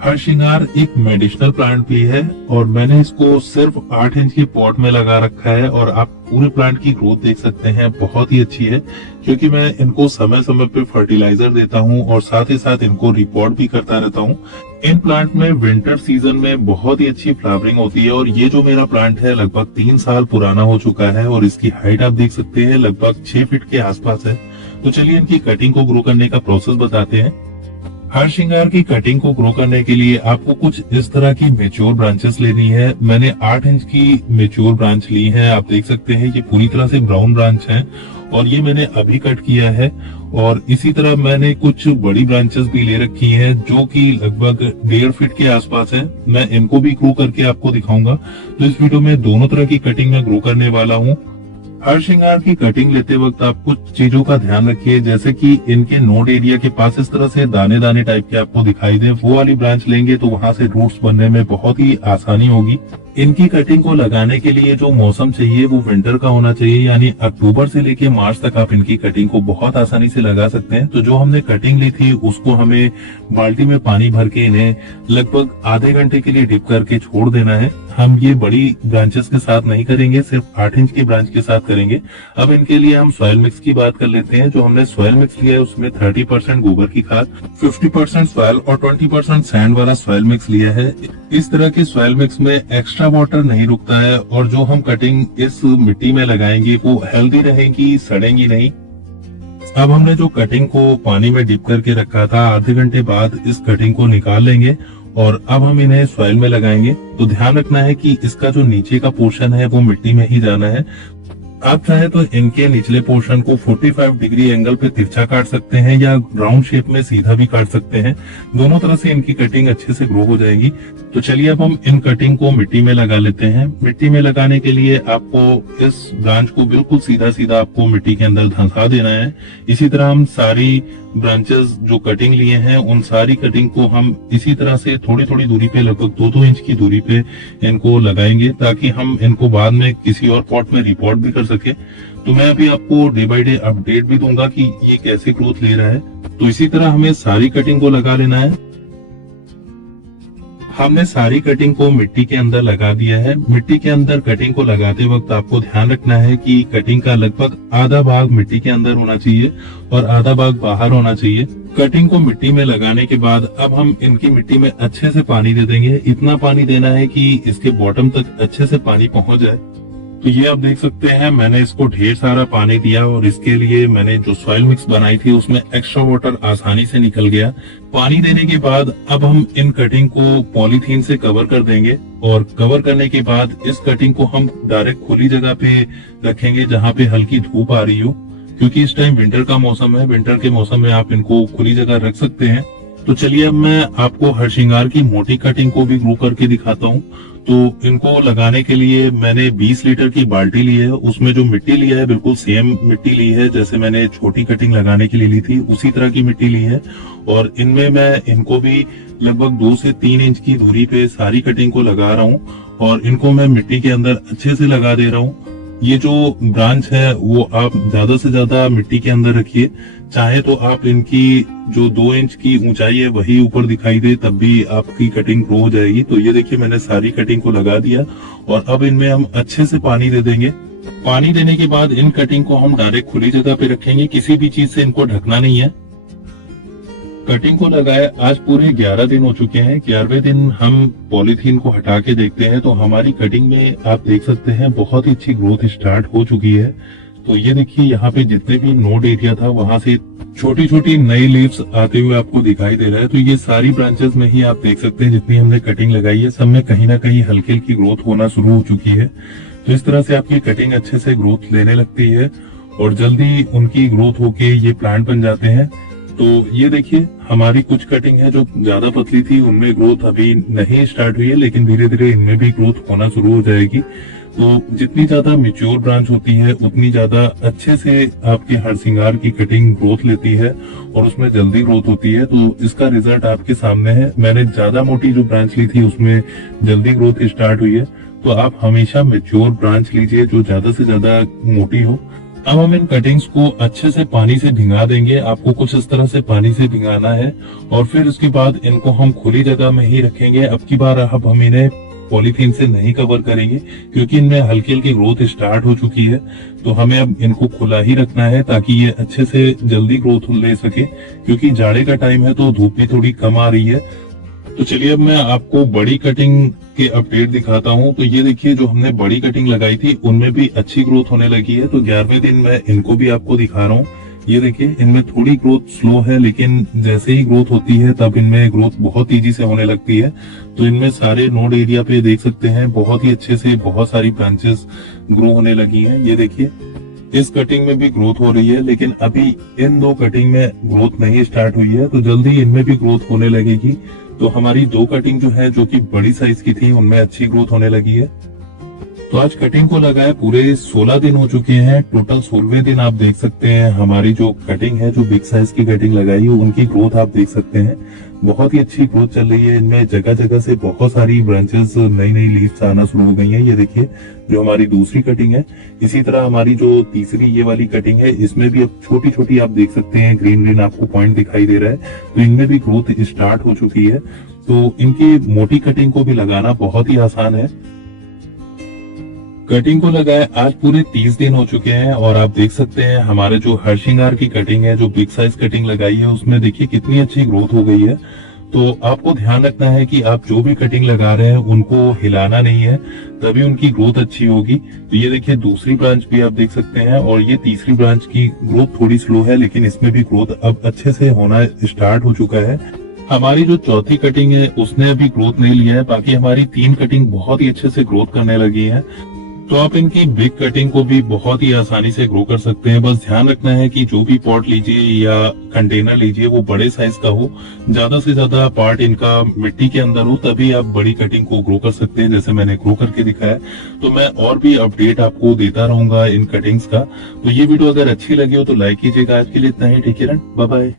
हरसिंगार एक medicinal plant भी है और मैंने इसको सिर्फ 8 इंच के पॉट में लगा रखा है और आप पूरे प्लांट की ग्रोथ देख सकते हैं, बहुत ही अच्छी है। क्योंकि मैं इनको समय समय पे फर्टिलाइजर देता हूं और साथ ही साथ इनको रिपोर्ट भी करता रहता हूं। इन प्लांट में विंटर सीजन में बहुत ही अच्छी फ्लावरिंग होती है और ये जो मेरा प्लांट है लगभग 3 साल पुराना हो चुका है और इसकी हाइट आप देख सकते हैं लगभग 6 फीट के आसपास है। तो चलिए इनकी कटिंग को ग्रो करने का प्रोसेस बताते हैं। हरसिंगार की कटिंग को ग्रो करने के लिए आपको कुछ इस तरह की मेच्योर ब्रांचेस लेनी है। मैंने 8 इंच की मेच्योर ब्रांच ली है, आप देख सकते हैं ये पूरी तरह से ब्राउन ब्रांच है और ये मैंने अभी कट किया है। और इसी तरह मैंने कुछ बड़ी ब्रांचेस भी ले रखी हैं जो कि लगभग 1.5 फीट के आसपास है। मैं इनको भी ग्रो करके आपको दिखाऊंगा। तो इस वीडियो में दोनों तरह की कटिंग में ग्रो करने वाला हूँ। हरसिंगार की कटिंग लेते वक्त आप कुछ चीजों का ध्यान रखिए, जैसे कि इनके नोड एरिया के पास इस तरह से दाने दाने टाइप के आपको दिखाई दे, वो वाली ब्रांच लेंगे तो वहां से रूट्स बनने में बहुत ही आसानी होगी। इनकी कटिंग को लगाने के लिए जो मौसम चाहिए वो विंटर का होना चाहिए, यानी अक्टूबर से लेके मार्च तक आप इनकी कटिंग को बहुत आसानी से लगा सकते हैं। तो जो हमने कटिंग ली थी उसको हमें बाल्टी में पानी भर के इन्हें लगभग आधे घंटे के लिए डिप करके छोड़ देना है। हम ये बड़ी ब्रांचेस के साथ नहीं करेंगे, सिर्फ 8 इंच की ब्रांच के साथ करेंगे। अब इनके लिए हम सॉइल मिक्स की बात कर लेते हैं। जो हमने सॉइल मिक्स लिया है उसमें 30% गोबर की खाद, 50% सॉइल और 20% सैंड वाला सॉइल मिक्स लिया है। इस तरह के सॉइल मिक्स में एक्स्ट्रा वाटर नहीं रुकता है और जो हम कटिंग इस मिट्टी में लगाएंगे वो हेल्दी रहेगी, सड़ेंगी नहीं। अब हमने जो कटिंग को पानी में डिप करके रखा था, आधे घंटे बाद इस कटिंग को निकाल लेंगे और अब हम इन्हें सॉइल में लगाएंगे। तो ध्यान रखना है कि इसका जो नीचे का पोर्शन है वो मिट्टी में ही जाना है। आप चाहे तो इनके निचले पोर्शन को 45 डिग्री एंगल पे तिरछा काट सकते हैं या राउंड शेप में सीधा भी काट सकते हैं। दोनों तरह से इनकी कटिंग अच्छे से ग्रो हो जाएगी। तो चलिए अब हम इन कटिंग को मिट्टी में लगा लेते हैं। मिट्टी में लगाने के लिए आपको इस ब्रांच को बिल्कुल सीधा सीधा आपको मिट्टी के अंदर धंसा देना है। इसी तरह हम सारी ब्रांचेस जो कटिंग लिए हैं उन सारी कटिंग को हम इसी तरह से थोड़ी थोड़ी दूरी पे, लगभग 2-2 इंच की दूरी पे इनको लगाएंगे ताकि हम इनको बाद में किसी और पॉट में रिपोर्ट भी कर सके। तो मैं अभी आपको डे बाय डे अपडेट भी दूंगा कि ये कैसे ग्रोथ ले रहा है। तो इसी तरह हमें सारी कटिंग को लगा लेना है। हमने सारी कटिंग को मिट्टी के अंदर लगा दिया है। मिट्टी के अंदर कटिंग को लगाते वक्त आपको ध्यान रखना है कि कटिंग का लगभग आधा भाग मिट्टी के अंदर होना चाहिए और आधा भाग बाहर होना चाहिए। कटिंग को मिट्टी में लगाने के बाद अब हम इनकी मिट्टी में अच्छे से पानी दे देंगे। इतना पानी देना है कि इसके बॉटम तक अच्छे से पानी पहुंच जाए। तो ये आप देख सकते हैं मैंने इसको ढेर सारा पानी दिया और इसके लिए मैंने जो सॉइल मिक्स बनाई थी उसमें एक्स्ट्रा वाटर आसानी से निकल गया। पानी देने के बाद अब हम इन कटिंग को पॉलीथीन से कवर कर देंगे और कवर करने के बाद इस कटिंग को हम डायरेक्ट खुली जगह पे रखेंगे जहाँ पे हल्की धूप आ रही हो, क्योंकि इस टाइम विंटर का मौसम है। विंटर के मौसम में आप इनको खुली जगह रख सकते हैं। तो चलिए अब मैं आपको हरसिंगार की मोटी कटिंग को भी ग्रो करके दिखाता हूँ। तो इनको लगाने के लिए मैंने 20 लीटर की बाल्टी ली है। उसमें जो मिट्टी लिया है बिल्कुल सेम मिट्टी ली है जैसे मैंने छोटी कटिंग लगाने के लिए ली थी, उसी तरह की मिट्टी ली है। और इनमें मैं इनको भी लगभग 2 से 3 इंच की दूरी पे सारी कटिंग को लगा रहा हूँ और इनको मैं मिट्टी के अंदर अच्छे से लगा दे रहा हूँ। ये जो ब्रांच है वो आप ज्यादा से ज्यादा मिट्टी के अंदर रखिए। चाहे तो आप इनकी जो 2 इंच की ऊंचाई है वही ऊपर दिखाई दे, तब भी आपकी कटिंग ग्रो हो जाएगी। तो ये देखिए मैंने सारी कटिंग को लगा दिया और अब इनमें हम अच्छे से पानी दे देंगे। पानी देने के बाद इन कटिंग को हम डायरेक्ट खुली जगह पे रखेंगे, किसी भी चीज से इनको ढकना नहीं है। कटिंग को लगाए आज पूरे 11 दिन हो चुके हैं। 11वें दिन हम पॉलीथीन को हटा के देखते हैं तो हमारी कटिंग में आप देख सकते हैं बहुत ही अच्छी ग्रोथ स्टार्ट हो चुकी है। तो ये देखिए यहाँ पे जितने भी नोड एरिया था वहां से छोटी छोटी नई लीव्स आते हुए आपको दिखाई दे रहा है। तो ये सारी ब्रांचेस में ही आप देख सकते हैं जितनी हमने कटिंग लगाई है सब में कहीं ना कहीं हल्की हल्की ग्रोथ होना शुरू हो चुकी है। तो इस तरह से आपकी कटिंग अच्छे से ग्रोथ लेने लगती है और जल्दी उनकी ग्रोथ होके ये प्लांट बन जाते हैं। तो ये देखिए हमारी कुछ कटिंग है जो ज्यादा पतली थी, उनमें ग्रोथ अभी नहीं स्टार्ट हुई है, लेकिन धीरे धीरे इनमें भी ग्रोथ होना शुरू हो जाएगी। तो जितनी ज्यादा मेच्योर ब्रांच होती है उतनी ज्यादा अच्छे से आपके हरसिंगार की कटिंग ग्रोथ लेती है और उसमें जल्दी ग्रोथ होती है। तो इसका रिजल्ट आपके सामने है। मैंने ज्यादा मोटी जो ब्रांच ली थी उसमें जल्दी ग्रोथ स्टार्ट हुई है। तो आप हमेशा मेच्योर ब्रांच लीजिए जो ज्यादा से ज्यादा मोटी हो। अब हम इन कटिंग्स को अच्छे से पानी से भिंगा देंगे। आपको कुछ इस तरह से पानी से भिंगाना है और फिर उसके बाद इनको हम खुली जगह में ही रखेंगे। अब की बार अब हम इन्हें पॉलीथीन से नहीं कवर करेंगे क्योंकि इनमें हल्की हल्की ग्रोथ स्टार्ट हो चुकी है, तो हमें अब इनको खुला ही रखना है ताकि ये अच्छे से जल्दी ग्रोथ ले सके, क्योंकि जाड़े का टाइम है तो धूप भी थोड़ी कम आ रही है। तो चलिए अब मैं आपको बड़ी कटिंग के अपडेट दिखाता हूं। तो ये देखिए, जो हमने बड़ी कटिंग लगाई थी उनमें भी अच्छी ग्रोथ होने लगी है। तो 11वें दिन मैं इनको भी आपको दिखा रहा हूँ। ये देखिए, इनमें थोड़ी ग्रोथ स्लो है, लेकिन जैसे ही ग्रोथ होती है तब इनमें ग्रोथ बहुत तेजी से होने लगती है। तो इनमें सारे नोड एरिया पे देख सकते हैं बहुत ही अच्छे से बहुत सारी ब्रांचेस ग्रो होने लगी हैं। ये देखिए, इस कटिंग में भी ग्रोथ हो रही है, लेकिन अभी इन 2 कटिंग में ग्रोथ नहीं स्टार्ट हुई है, तो जल्दी इनमें भी ग्रोथ होने लगेगी। तो हमारी 2 कटिंग जो है, जो कि बड़ी साइज की थी, उनमें अच्छी ग्रोथ होने लगी है। तो आज कटिंग को लगाए पूरे 16 दिन हो चुके हैं। टोटल 16वें दिन आप देख सकते हैं हमारी जो कटिंग है, जो बिग साइज की कटिंग लगाई है, उनकी ग्रोथ आप देख सकते हैं। बहुत ही अच्छी ग्रोथ चल रही है। इनमें जगह जगह से बहुत सारी ब्रांचेस, नई नई लीव्स आना शुरू हो गई हैं। ये देखिए, जो हमारी दूसरी कटिंग है, इसी तरह हमारी जो तीसरी ये वाली कटिंग है, इसमें भी अब छोटी छोटी आप देख सकते हैं ग्रीन ग्रीन आपको पॉइंट दिखाई दे रहा है। तो इनमें भी ग्रोथ स्टार्ट हो चुकी है। तो इनकी मोटी कटिंग को भी लगाना बहुत ही आसान है। कटिंग को लगाए आज पूरे 30 दिन हो चुके हैं और आप देख सकते हैं हमारे जो हरसिंगार की कटिंग है, जो बिग साइज कटिंग लगाई है, उसमें देखिए कितनी अच्छी ग्रोथ हो गई है। तो आपको ध्यान रखना है कि आप जो भी कटिंग लगा रहे हैं उनको हिलाना नहीं है, तभी उनकी ग्रोथ अच्छी होगी। तो ये देखिए, दूसरी ब्रांच भी आप देख सकते हैं और ये तीसरी ब्रांच की ग्रोथ थोड़ी स्लो है, लेकिन इसमें भी ग्रोथ अब अच्छे से होना स्टार्ट हो चुका है। हमारी जो चौथी कटिंग है उसने अभी ग्रोथ नहीं लिया है, बाकी हमारी 3 कटिंग बहुत ही अच्छे से ग्रोथ करने लगी है। तो आप इनकी बिग कटिंग को भी बहुत ही आसानी से ग्रो कर सकते हैं। बस ध्यान रखना है कि जो भी पॉट लीजिए या कंटेनर लीजिए वो बड़े साइज का हो, ज्यादा से ज्यादा पार्ट इनका मिट्टी के अंदर हो, तभी आप बड़ी कटिंग को ग्रो कर सकते हैं, जैसे मैंने ग्रो करके दिखाया। तो मैं और भी अपडेट आपको देता रहूंगा इन कटिंग्स का। तो ये वीडियो अगर अच्छी लगी हो तो लाइक कीजिएगा। आज के लिए इतना ही। Take care, bye bye.